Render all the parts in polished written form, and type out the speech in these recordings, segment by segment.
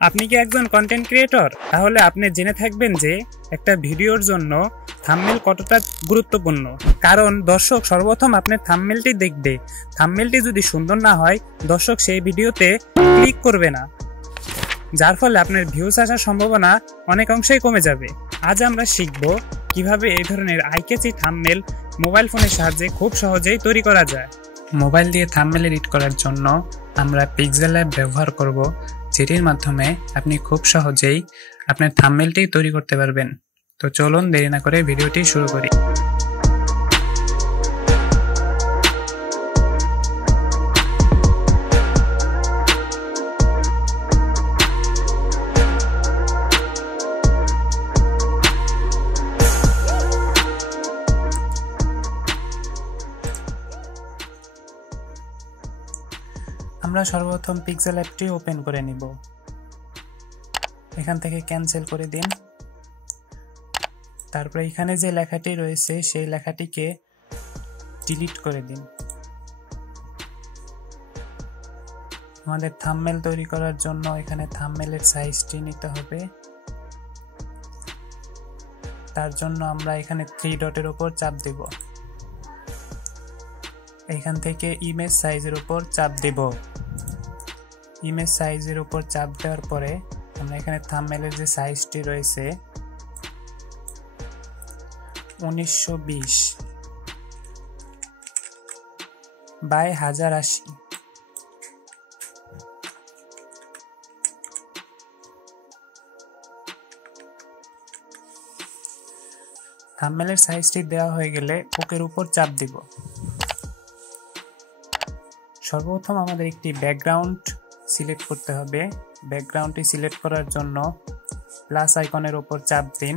আপনি কি একজন কন্টেন্ট ক্রিয়েটর? তাহলে আপনি জেনে থাকবেন যে একটা ভিডিওর জন্য থাম্বনেল কতটা গুরুত্বপূর্ণ। কারণ দর্শক সর্বপ্রথম আপনার থাম্বনেলটি দেখবে। থাম্বনেলটি যদি সুন্দর না হয়, দর্শক সেই ভিডিওতে ক্লিক করবে না, যার ফলে আপনার ভিউজ আসার সম্ভাবনা অনেক অংশেই কমে যাবে। আজ আমরা শিখব কিভাবে এই ধরনের আই ক্যাচি থাম্বনেল মোবাইল ফোনের সাহায্যে খুব সহজেই তৈরি করা যায়। মোবাইল দিয়ে থাম্বনেল এডিট করার জন্য আমরা পিক্সেল ল্যাব ব্যবহার করব, যেটির মাধ্যমে আপনি খুব সহজেই আপনার থাম্বনেলটি তৈরি করতে পারবেন। তো চলুন দেরি না করে ভিডিওটি শুরু করি। আমরা সর্বপ্রথম পিক্সেল অ্যাপটি ওপেন করে নিব। এখান থেকে ক্যান্সেল করে দিন। তারপরে এখানে যে লেখাটি রয়েছে সেই লেখাটিকে ডিলিট করে দিন। আমাদের থাম্বনেল তৈরি করার জন্য এখানে থাম্বনেলের সাইজটি নিতে হবে। তার জন্য আমরা এখানে 3 ডটের উপর চাপ দেব। এখান থেকে ইমেজ সাইজের উপর চাপ দেব। ইমেজ সাইজের উপর চাপ দেওয়ার পরে আমরা এখানে থাম্বনেলের যে সাইজটি রয়েছে 1920 বাই 1080, থাম্বনেলের সাইজটি দেওয়া হয়ে গেলে ওকের উপর চাপ দিব। সর্বপ্রথম আমাদের একটি ব্যাকগ্রাউন্ড সিলেক্ট করতে হবে। ব্যাকগ্রাউন্ডটি সিলেক্ট করার জন্য প্লাস আইকনের উপর চাপ দিন।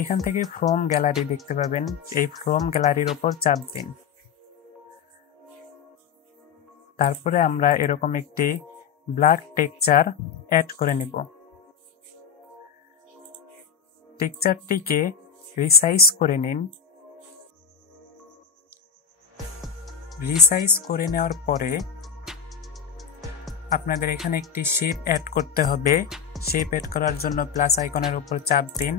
এখান থেকে ফ্রম গ্যালারি দেখতে পাবেন, এই ফ্রম গ্যালারির উপর চাপ দিন। তারপরে আমরা এরকম একটি ব্ল্যাক টেক্সচার অ্যাড করে নিব। টেক্সচারটিকে রিসাইজ করে নিন। রিসাইজ করে নেওয়ার পরে আপনাদের এখানে একটি শেপ অ্যাড করতে হবে। শেপ অ্যাড করার জন্য প্লাস আইকনের উপর চাপ দিন।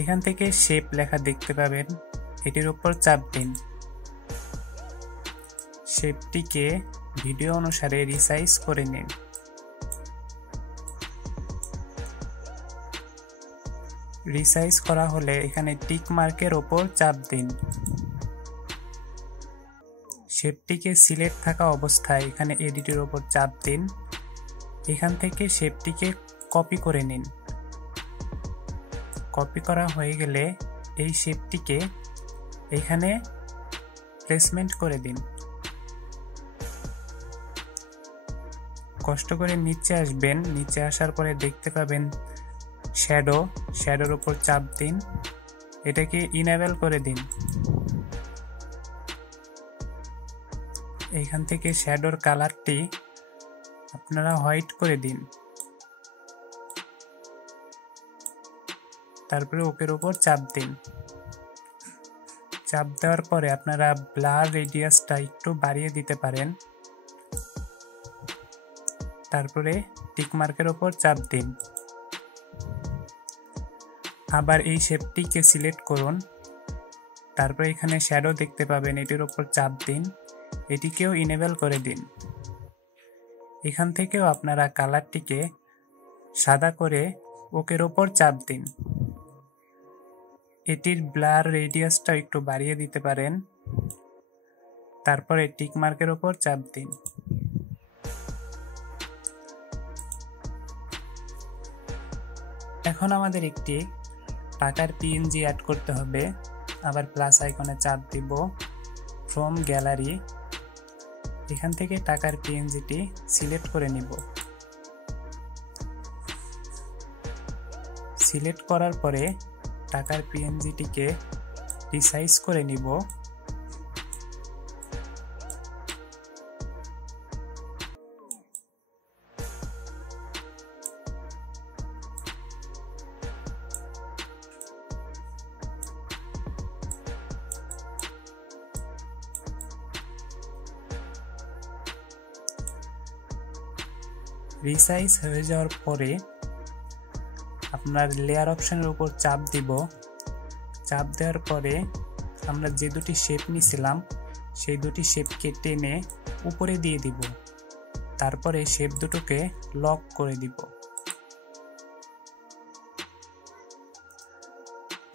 এখান থেকে শেপ লেখা দেখতে পাবেন, এটির উপর চাপ দিন। শেপটিকে ভিডিও অনুসারে রিসাইজ করে নিন। রিসাইজ করা হলে এখানে টিক মার্কের উপর চাপ দিন। শেপটিকে সিলেক্ট থাকা অবস্থায় এখানে এডিটের উপর চাপ দিন। এখান থেকে শেপটিকে কপি করে নিন। কপি করা হয়ে গেলে এই শেপটিকে এখানে প্লেসমেন্ট করে দিন। কষ্ট করে নিচে আসবেন। নিচে আসার পরে দেখতে পাবেন শ্যাডোর উপর চাপ দিন। এটাকে ইনেবল করে দিন। এইখান থেকে শ্যাডোর কালারটি আপনারা হোয়াইট করে দিন। তারপরে ওকের উপর চাপ দিন। চাপ দেওয়ার পরে আপনারা ব্লার রেডিয়াসটা একটু বাড়িয়ে দিতে পারেন। তারপরে টিক মার্কের উপর চাপ দিন। আবার এই শেপটিকে সিলেক্ট করুন। তারপরে এখানে শ্যাডো দেখতে পাবেন, এটির উপর চাপ দিন। এটিকেও ইনেবল করে দিন। এখান থেকেও আপনারা কালারটিকে সাদা করে ওকের উপর চাপ দিন। এটির ব্লার রেডিয়াসটা একটু বাড়িয়ে দিতে পারেন। তারপরে টিক মার্কের উপর চাপ দিন। এখন আমাদের একটি টাকার পিএনজি অ্যাড করতে হবে। আবার প্লাস আইকনে চাপ দিব। ফ্রম গ্যালারি এখান থেকে টাকার পিএনজিটি সিলেক্ট করে নিব। সিলেক্ট করার পরে টাকার পিএনজিটিকে রিসাইজ করে নিব। রিসাইজ হয়ে যাওয়ার পরে আপনার লেয়ার অপশনের উপর চাপ দিব। চাপ দেওয়ার পরে আমরা যে দুটি শেপ নিয়েছিলাম সেই দুটি শেপকে টেনে উপরে দিয়ে দিব। তারপরে শেপ দুটোকে লক করে দিব।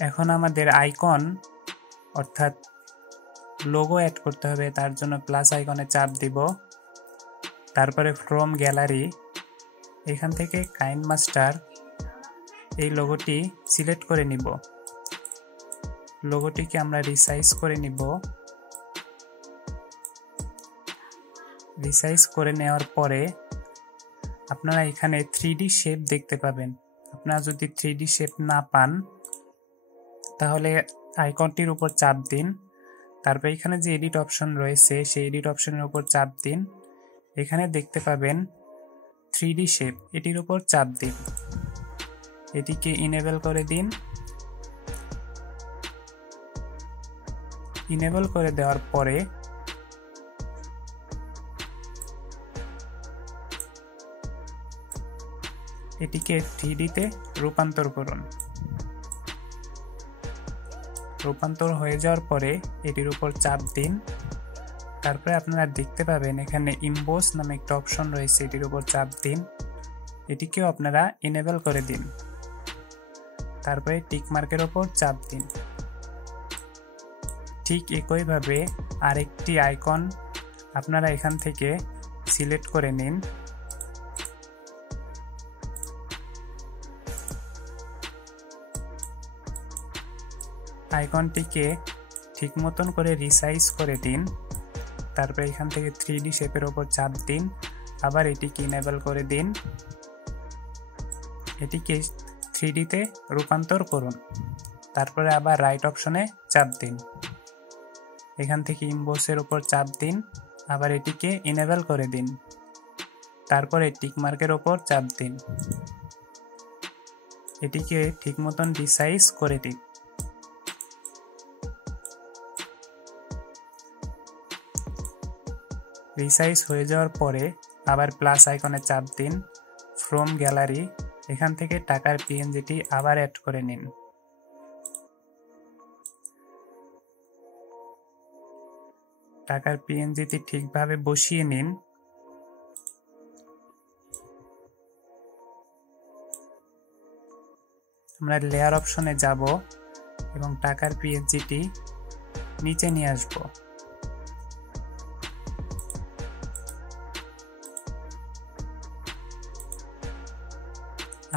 এখন আমাদের আইকন অর্থাৎ লোগো অ্যাড করতে হবে, তার জন্য প্লাস আইকনে চাপ দিব। তারপরে ফ্রম গ্যালারি এখান থেকে কাইনমাস্টার এই লোগোটি সিলেক্ট করে নিব। লোগোটিকে আমরা রিসাইজ করে নিব। রিসাইজ করে নেওয়ার পরে আপনারা এখানে 3D শেপ দেখতে পাবেন। আপনারা যদি 3D শেপ না পান তাহলে আইকনটির উপর চাপ দিন। তারপর এখানে যে এডিট অপশন রয়েছে সেই এডিট অপশনের উপর চাপ দিন। এখানে দেখতে পাবেন 3D শেপ, এটির উপর চাপ দিন। এটিকে ইনেবল করে দিন। ইনেবল করে দেওয়ার পরে এটিকে 3D-তে রূপান্তর করুন। রূপান্তর হয়ে যাওয়ার পরে এটির উপর চাপ দিন। তারপরে আপনারা দেখতে পাবেন এখানে ইমবোস নামে একটা অপশন রয়েছে, এটির উপর চাপ দিন। এটিকেও আপনারা ইনেবল করে দিন। তারপরে টিক মার্কের উপর চাপ দিন। ঠিক একইভাবে আরেকটি আইকন আপনারা এখান থেকে সিলেক্ট করে নিন। আইকনটিকে ঠিক মতন করে রিসাইজ করে দিন। তারপরে এখান থেকে 3D শেপের ওপর চাপ দিন। আবার এটিকে ইনেবল করে দিন। এটিকে 3D-তে রূপান্তর করুন। তারপরে আবার রাইট অপশনে চাপ দিন। এখান থেকে ইমবোসের উপর চাপ দিন। আবার এটিকে ইনেবল করে দিন। তারপরে টিক মার্কের ওপর চাপ দিন। এটিকে ঠিক মতন রিসাইজ করে দিন। রিসাইজ হয়ে যাওয়ার পরে আবার প্লাস আইকনে চাপ দিন। ফ্রম গ্যালারি এখান থেকে টাকার পিএনজিটি আবার অ্যাড করে নিন। টাকার পিএনজিটি ঠিকভাবে বসিয়ে নিন। আমরা লেয়ার অপশনে যাব এবং টাকার পিএনজিটি নিচে নিয়ে আসব।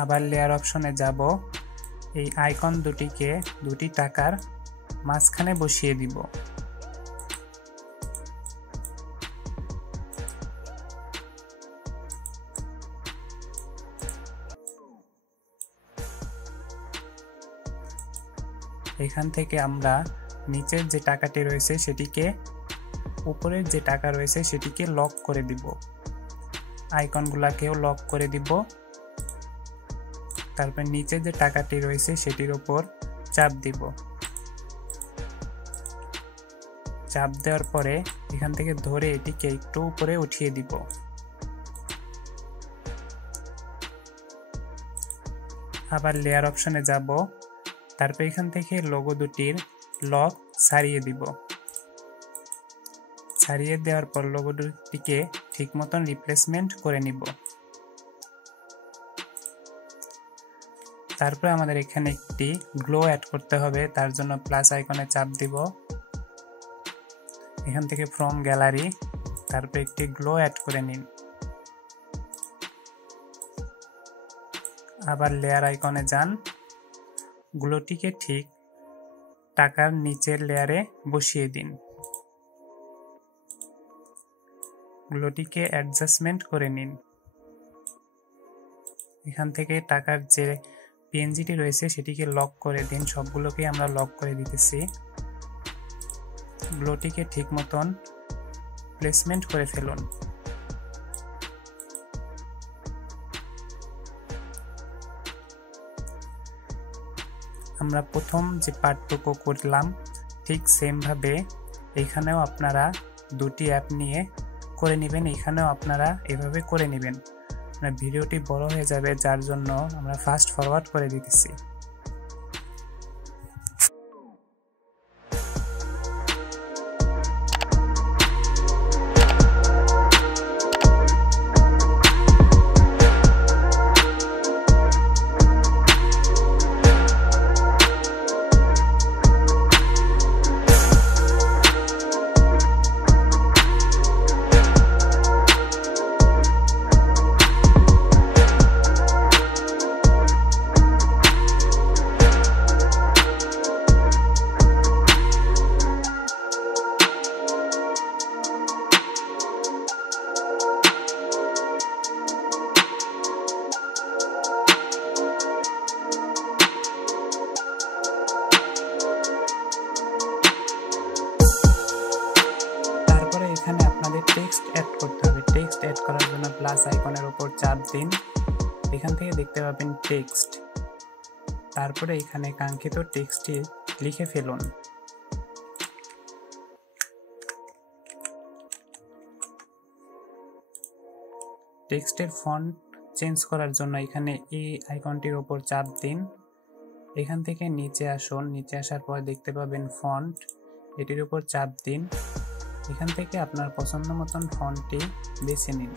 আবার লেয়ার অপশনে যাব। এই আইকন দুটিকে দুটি টাকার মাঝখানে বসিয়ে দিব। এখান থেকে আমরা নিচের যে টাকাটি রয়েছে সেটিকে উপরের যে টাকা রয়েছে সেটিকে লক করে দিব। আইকনগুলাকেও লক করে দিব। তারপর নিচে যে টাকাটি রয়েছে সেটির উপর চাপ দিব। চাপ দেওয়ার পরে এখান থেকে ধরে এটিকে একটু উপরে উঠিয়ে দিব। আবার লেয়ার অপশনে যাব। তারপর এখান থেকে লোগো দুটির লক ছাড়িয়ে দিব। ছাড়িয়ে দেওয়ার পর লোগো দুটিকে ঠিক মতন রিপ্লেসমেন্ট করে নিব। তারপর আমাদের এখানে একটি গ্লো অ্যাড করতে হবে, তার জন্য প্লাস আইকনে চাপ দিব। এখান থেকে ফ্রম গ্যালারি তারপর একটি গ্লো অ্যাড করে নিন। আবার লেয়ার আইকনে যান। গ্লোটিকে ঠিক টাকার নিচের লেয়ারে বসিয়ে দিন। গ্লোটিকে অ্যাডজাস্টমেন্ট করে নিন। এখান থেকে টাকার যে পিএনজিটি রয়েছে সেটিকে লক করে দিন। সবগুলোকে আমরা লক করে দিতেছি। গ্লোটিকে ঠিক মতন প্লেসমেন্ট করে ফেলুন। আমরা প্রথম যে পার্টটুকু করলাম ঠিক সেম ভাবে এখানেও আপনারা দুটি অ্যাপ নিয়ে করে নেবেন। এখানেও আপনারা এভাবে করে নেবেন। ভিডিওটি বড় হয়ে যাবে, যার জন্য আমরা ফাস্ট ফরওয়ার্ড করে দিতেছি। এখানে আপনাদের টেক্সট অ্যাড করতে হবে। টেক্সট অ্যাড করার জন্য প্লাস আইকনের উপর চাপ দিন, এখান থেকে দেখতে পাবেন টেক্সট। তারপরে এখানে কাঙ্ক্ষিত টেক্সটটি লিখে ফেলুন। টেক্সটের ফন্ট চেঞ্জ করার জন্য এখানে এই আইকনটির উপর চাপ দিন, এখান থেকে নিচে আসুন। নিচে আসার পর দেখতে পাবেন ফন্ট, এটির উপর চাপ দিন। এখান থেকে আপনার পছন্দ মতন ফন্টটি বেছে নিন।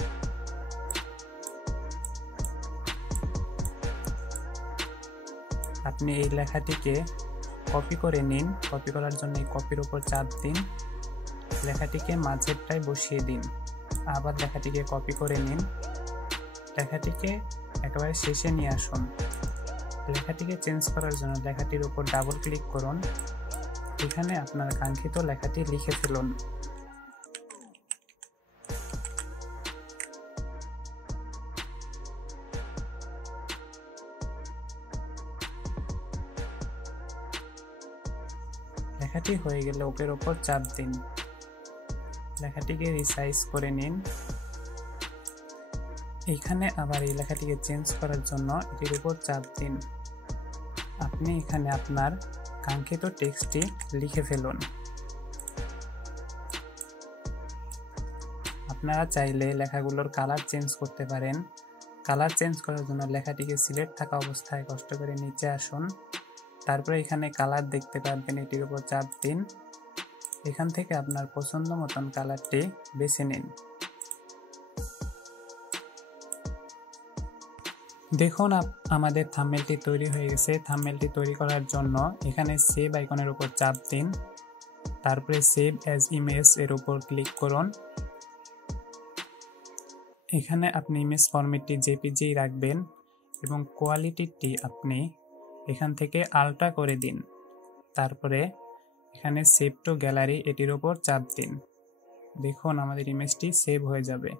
আপনি এই লেখাটিকে কপি করে নিন। কপি করার জন্য এই কপির উপর চাপ দিন, লেখাটিকে মাঝেরটায় বসিয়ে দিন। আবার লেখাটিকে কপি করে নিন, লেখাটিকে একেবারে শেষে নিয়ে আসুন। লেখাটিকে চেঞ্জ করার জন্য লেখাটির উপর ডাবল ক্লিক করুন, এখানে আপনার কাঙ্ক্ষিত লেখাটি লিখে ফেলুন। লেখাটি হয়ে গেলে ওকের ওপর চাপ দিন, লেখাটিকে রিসাইজ করে নিন। এখানে আবার এই লেখাটিকে চেঞ্জ করার জন্য এটির উপর চাপ দিন। আপনি এখানে আপনার কাঙ্ক্ষিত টেক্সটটি লিখে ফেলুন। আপনারা চাইলে লেখাগুলোর কালার চেঞ্জ করতে পারেন। কালার চেঞ্জ করার জন্য লেখাটিকে সিলেক্ট থাকা অবস্থায় কষ্ট করে নিচে আসুন, তারপরে এখানে কালার দেখতে পাবেন, এটির উপর চাপ দিন। এখান থেকে আপনার পছন্দ মতন কালারটি বেছে নিন। দেখুন আমাদের থাম্বনেলটি তৈরি হয়ে গেছে। থাম্বনেলটি তৈরি করার জন্য এখানে সেভ আইকনের উপর চাপ দিন, তারপরে সেভ অ্যাজ ইমেজ এর উপর ক্লিক করুন। এখানে আপনি ইমেজ ফরম্যাটটি জেপিজি রাখবেন এবং কোয়ালিটিটি আপনি এখান থেকে আলট্রা করে দিন। তারপরে এখানে সেভ টু গ্যালারি এটির উপর চাপ দিন। দেখুন আমাদের ইমেজটি সেভ হয়ে যাবে।